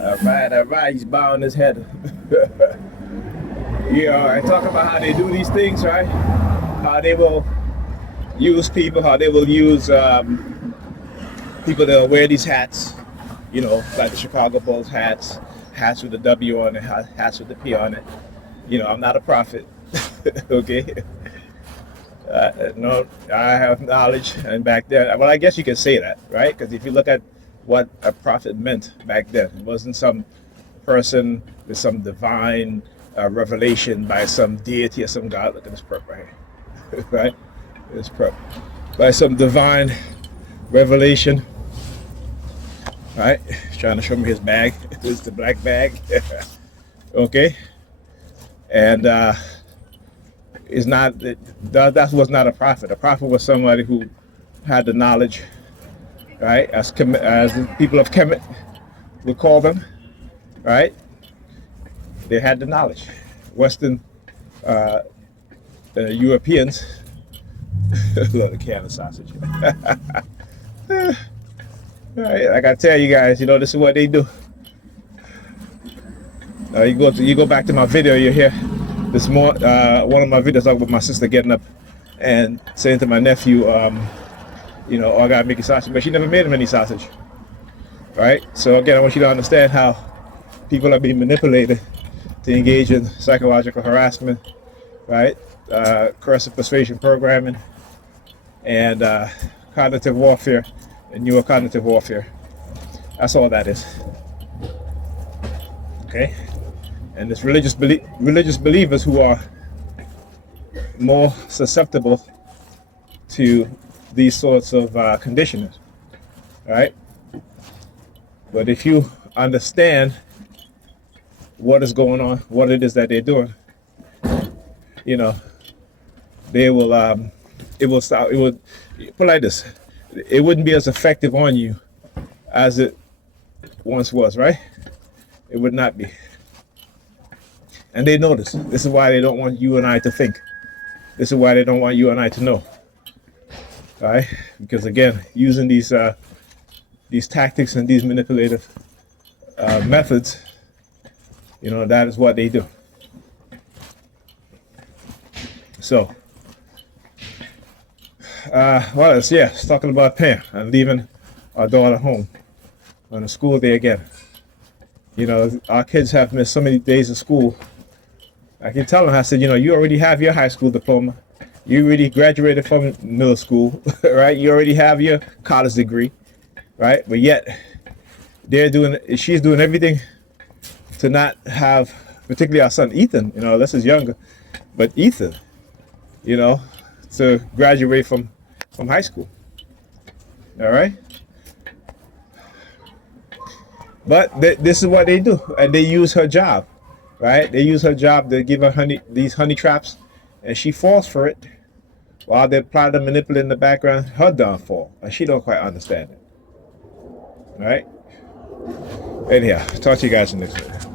All right, he's bowing his head. Yeah, I talk about how they do these things, right? How they will use people, how they will use people that wear these hats, like the Chicago Bulls hats, hats with the W on it, hats with the P on it. I'm not a prophet, okay? No, I have knowledge, and back then, well, I guess you could say that, right? Because if you look at what a prophet meant back then, it wasn't some person with some divine revelation by some deity or some god. Look at this perp right here, right? This perp by some divine revelation, right? He's trying to show me his bag. This is the black bag, okay? And is not that was not a prophet. A prophet was somebody who had the knowledge, right? As the people of Kemet would call them, right? They had the knowledge. Western Europeans love the can of sausage. All right, like I tell you guys, this is what they do. You go back to my video. You hear this more one of my videos talking about my sister getting up and saying to my nephew, oh, I gotta make you sausage, but she never made him any sausage, right? So again, I want you to understand how people are being manipulated to engage in psychological harassment, right? Coercive persuasion programming, and cognitive warfare and neurocognitive warfare. That's all that is. Okay? And it's religious believers who are more susceptible to these sorts of conditioning, right? But if you understand what is going on, what it is that they're doing, they will it will stop. It would put like this: it wouldn't be as effective on you as it once was, right? It would not be. And they know this. This is why they don't want you and I to think. This is why they don't want you and I to know. All right? Because again, using these tactics and these manipulative methods, that is what they do. So, it's talking about Pam and leaving our daughter home on a school day again. Our kids have missed so many days of school. I can tell them, I said, you already have your high school diploma. You already graduated from middle school, right? You already have your college degree, right? But yet, she's doing everything to not have, particularly our son Ethan, this is younger, but Ethan, to graduate from high school. All right? But this is what they do, and they use her job, right? They use her job to give her these honey traps, and she falls for it while they plot and manipulate in the background her downfall, and she don't quite understand it. All right? Anyhow, talk to you guys in the next video.